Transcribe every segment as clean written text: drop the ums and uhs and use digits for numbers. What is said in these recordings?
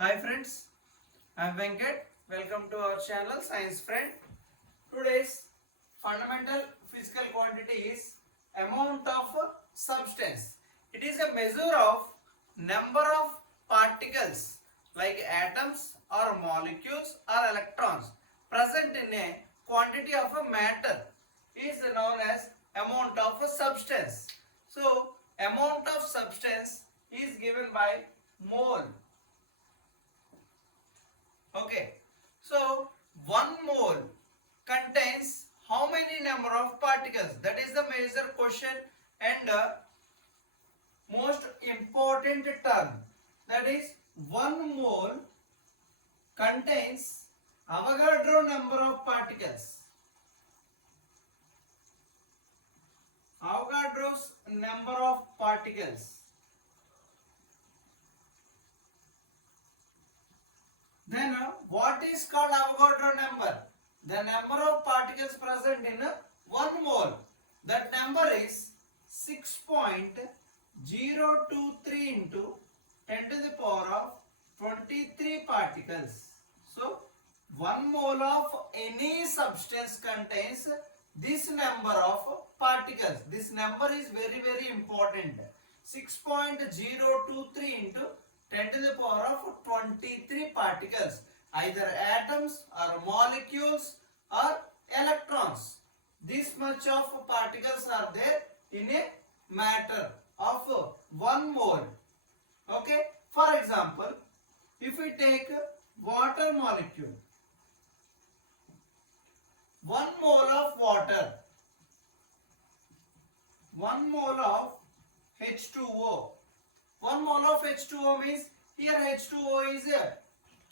Hi friends, I am Venkat. Welcome to our channel Science Friend. Today's fundamental physical quantity is amount of substance. It is a measure of number of particles like atoms or molecules or electrons present in a quantity of a matter is known as amount of a substance. So amount of substance is given by mole. Okay, so 1 mole contains how many number of particles? That is the major question and most important term. That is 1 mole contains Avogadro number of particles. Avogadro's number of particles. Then what is called Avogadro number? The number of particles present in 1 mole. That number is 6.023 into 10 to the power of 23 particles. So 1 mole of any substance contains this number of particles. This number is very important. 6.023 into 10 to the power of 23 particles, either atoms or molecules or electrons. This much of particles are there in a matter of 1 mole. Okay, for example, if we take water molecule, 1 mole of water, 1 mole of H2O. 1 mole of H2O means here H2O is a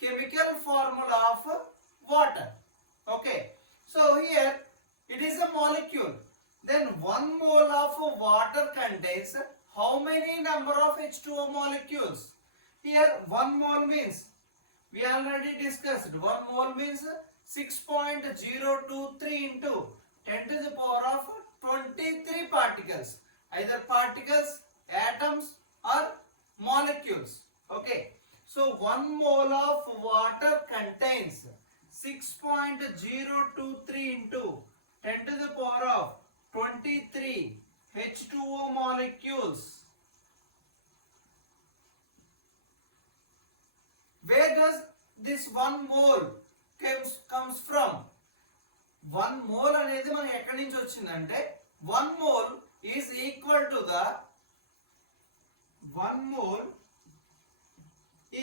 chemical formula of water. Okay, so here it is a molecule. Then 1 mole of water contains how many number of H2O molecules? Here 1 mole means, we already discussed, 1 mole means 6.023 into 10 to the power of 23 particles, either particles, atoms or molecules. Okay, so 1 mole of water contains 6.023 into 10 to the power of 23 H2O molecules. Where does this 1 mole comes from? 1 mole అనేది మనం ఎక్కడి నుంచి వచ్చిందంటే 1 mole is equal to the 1 mole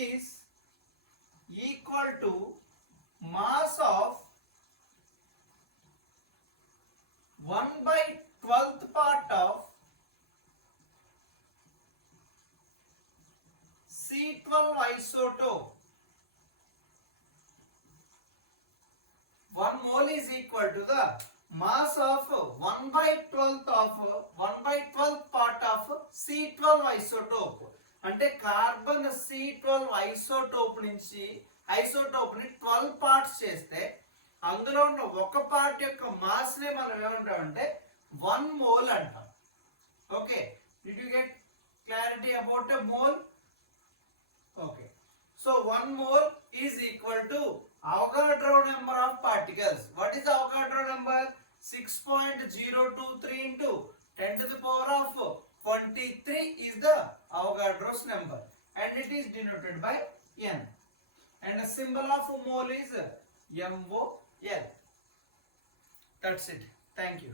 is equal to mass of 1/12th part of C12 isotope. 1 mole is equal to the mass of 1/12th part of C12 isotope. అంటే carbon C12 isotope నుంచి ఐసోటోప్ని 12 parts చేస్తే అందులో ఉన్న ఒక part యొక్క mass నే మనం ఏమంటామంటే 1 mole అంటాం. Okay, did you get clarity about a mole? Okay, so 1 mole is equal to Avogadro number of particles. What is Avogadro number? 6.023 into 10 to the power of 23 is the Avogadro's number and it is denoted by N. And the symbol of mole is MOL. That's it. Thank you.